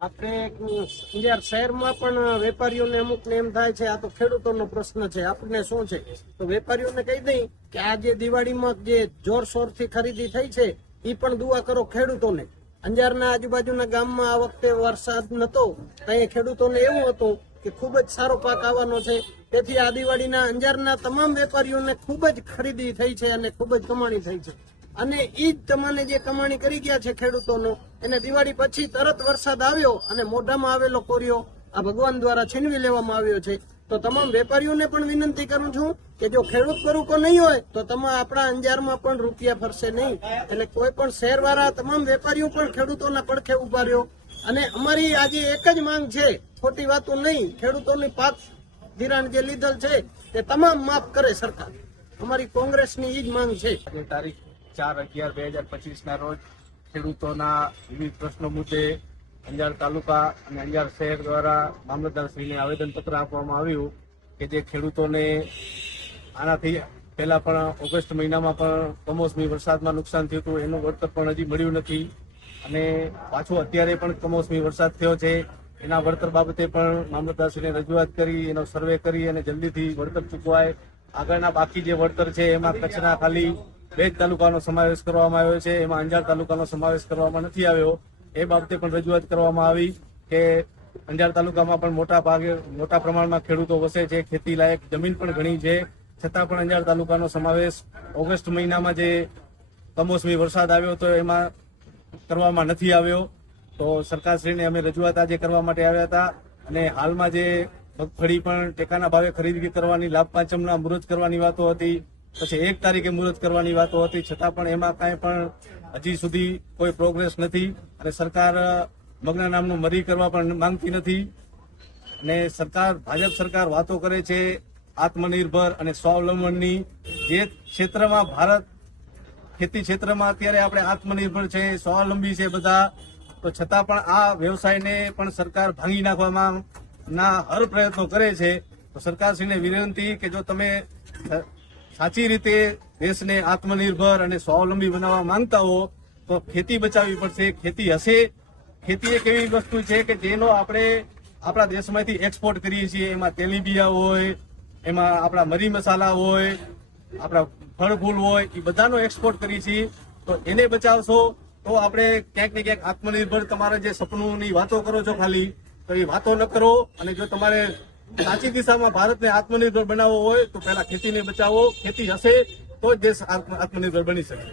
આપણે અંજાર શહેરમાં પણ વેપારીઓને અમુકને એમ થાય છે, આ તો ખેડૂતોનો પ્રશ્ન છે, આપણને શું છે? તો વેપારીઓને કહી દઈ કે આ જે દિવાળીમાં જે જોરશોરથી ખરીદી થઈ છે એ પણ દુઆ કરો ખેડૂતોને. અંજારના આજુબાજુના ગામમાં આ વખતે વરસાદ નતો, ત્યાં ખેડૂતોને એવું હતું કે ખૂબ જ સારો પાક આવવાનો છે. તેથી આ દિવાળીના અંજારના તમામ વેપારીઓને ખૂબ જ ખરીદી થઈ છે અને ખૂબ જ કમાણી થઈ છે. અને ઈ જ તમને જે કમાણી કરી ગયા છે ખેડૂતોનો, એને દિવાળી પછી તરત વરસાદ આવ્યો અને મોઢામાં આવેલો કોરિયો આ ભગવાન દ્વારા છીનવી લેવામાં આવ્યો છે. તો તમામ વેપારીઓને પણ વિનંતી કરું છું કે જો ખેડૂત પરુકો નહીં હોય, તો તમે આપણા અંજારમાં પણ રૂપિયા ફરશે નહીં. એટલે કોઈ પણ શહેરવાળા તમામ વેપારીઓ પણ ખેડૂતોના પડખે ઊભા રહ્યો. અને અમારી આજે એક જ માંગ છે, ખોટી વાતો નહીં, ખેડૂતોની પાક ધિરાણ જે લીધેલ છે, તે તમામ માફ કરે સરકાર. અમારી કોંગ્રેસની એ જ માંગ છે. તારીખ ચાર અગિયાર બે હજાર પચીસ ના રોજ ખેડૂતોના વિવિધ પ્રશ્નો મુદ્દે અંજાર તાલુકા અને અંજાર શહેર દ્વારા મામલતદારશ્રીને આવેદનપત્ર આપવામાં આવ્યું કે જે ખેડૂતોને આનાથી પહેલા પણ ઓગસ્ટ મહિનામાં પણ કમોસમી વરસાદમાં નુકસાન થયું હતું, એનું વળતર પણ હજી મળ્યું નથી અને પાછું અત્યારે પણ કમોસમી વરસાદ થયો છે. એના વળતર બાબતે પણ મામલતદારશ્રીને રજૂઆત કરી, એનો સર્વે કરી અને જલ્દીથી વળતર ચૂકવાય. આગળના બાકી જે વળતર છે, એમાં કચ્છના ખાલી બે જ તાલુકાનો સમાવેશ કરવામાં આવ્યો છે. એમાં અંજાર તાલુકાનો સમાવેશ કરવામાં નથી આવ્યો. એ બાબતે પણ રજૂઆત કરવામાં આવી કે અંજાર તાલુકામાં પણ મોટા ભાગે, મોટા પ્રમાણમાં ખેડૂતો વસે છે. ખેતી લાયક જમીન પણ ઘણી છે. છતાં પણ અંજાર તાલુકાનો સમાવેશ ઓગસ્ટ મહિનામાં જે કમોસમી વરસાદ આવ્યો તો એમાં કરવામાં નથી આવ્યો. તો સરકારશ્રીને અમે રજૂઆત આજે કરવા માટે આવ્યા હતા અને હાલમાં જે મગફળી પણ ટેકાના ભાવે ખરીદી કરવાની, લાભ પાંચમના અમૃત કરવાની વાતો હતી. પછી એક તારીખે મુહૂર્ત કરવાની વાતો હતી. છતાં પણ એમાં કાંઈ પણ હજી સુધી કોઈ પ્રોગ્રેસ નથી અને સરકાર મગના નામનું મરી કરવા પણ માંગતી નથી. અને સરકાર, ભાજપ સરકાર વાતો કરે છે આત્મનિર્ભર અને સ્વાવલંબનની. જે ક્ષેત્રમાં ભારત, ખેતી ક્ષેત્રમાં અત્યારે આપણે આત્મનિર્ભર છે, સ્વાવલંબી છે બધા, તો છતાં પણ આ વ્યવસાયને પણ સરકાર ભાંગી નાખવામાં ના હર પ્રયત્નો કરે છે. તો સરકારશ્રીને વિનંતી કે જો તમે સાચી રીતે દેશને આત્મનિર્ભર અને સ્વાવલંબી બનાવવા માંગતા હો, તો ખેતી બચાવવી પડશે, ખેતી હશે. ખેતી એક એવી વસ્તુ છે કે જેનો આપણે આપણા દેશમાંથી એક્સપોર્ટ કરીએ છીએ. એમાં તેલીબિયા હોય, એમાં આપણા મરી મસાલા હોય, આપણા ફળ ફૂલ હોય, એ બધાનો એક્સપોર્ટ કરીએ છીએ. તો એને બચાવશો તો આપણે ક્યાંક ને ક્યાંક આત્મનિર્ભર તમારા જે સપનોની વાતો કરો છો ખાલી, તો એ વાતો ન કરો. અને જો તમારે સાચી દિશામાં ભારતને આત્મનિર્ભર બનાવવો હોય તો પહેલા ખેતીને બચાવો, ખેતી હશે તો જ દેશ આત્મનિર્ભર બની શકે.